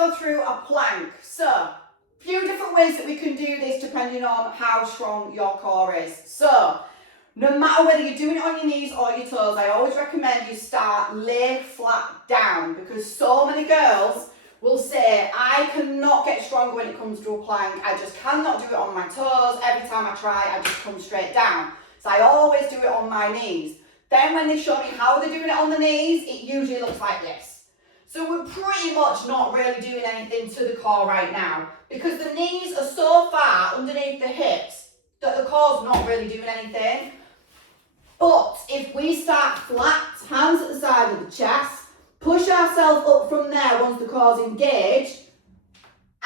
go through a plank. So, a few different ways that we can do this depending on how strong your core is. So, no matter whether you're doing it on your knees or your toes, I always recommend you start lay flat down, because so many girls will say, I cannot get stronger when it comes to a plank. I just cannot do it on my toes. Every time I try, I just come straight down. So I always do it on my knees. Then when they show me how they're doing it on the knees, it usually looks like this. So we're pretty much not really doing anything to the core right now, because the knees are so far underneath the hips that the core's not really doing anything. But if we start flat, hands at the side of the chest, push ourselves up from there once the core's engaged,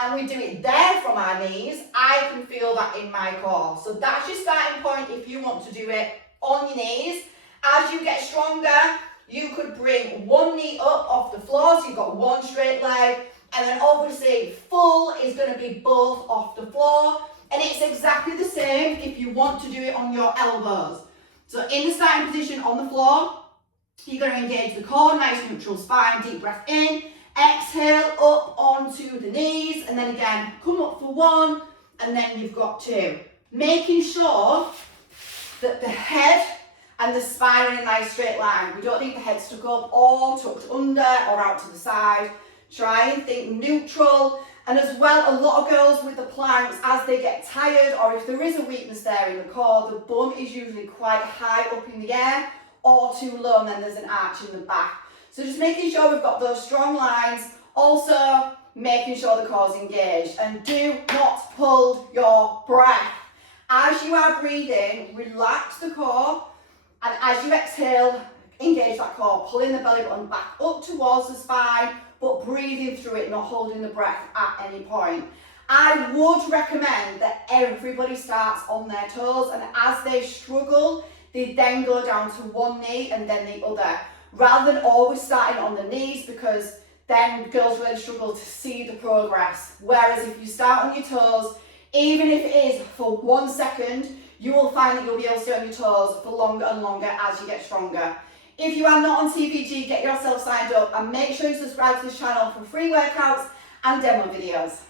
and we do it there from our knees, I can feel that in my core. So that's your starting point if you want to do it on your knees. As you get stronger, you could bring one knee up off the floor, so you've got one straight leg, and then obviously full is going to be both off the floor. And it's exactly the same if you want to do it on your elbows. So in the starting position on the floor, you're going to engage the core, nice neutral spine, deep breath in, exhale up onto the knees, and then again, come up for one, and then you've got two. Making sure that the head and the spine are in a nice straight line. We don't need the head stuck up or tucked under or out to the side. Try and think neutral. And as well, a lot of girls with the planks, as they get tired, or if there is a weakness there in the core, the bum is usually quite high up in the air or too low, and then there's an arch in the back. So just making sure we've got those strong lines. Also making sure the core's engaged. And do not hold your breath. As you are breathing, relax the core. And as you exhale, engage that core, pulling the belly button back up towards the spine, but breathing through it, not holding the breath at any point. I would recommend that everybody starts on their toes, and as they struggle, they then go down to one knee and then the other, rather than always starting on the knees, because then girls really struggle to see the progress. Whereas if you start on your toes, even if it is for 1 second, you will find that you'll be able to stay on your toes for longer and longer as you get stronger. If you are not on TPG, get yourself signed up and make sure you subscribe to this channel for free workouts and demo videos.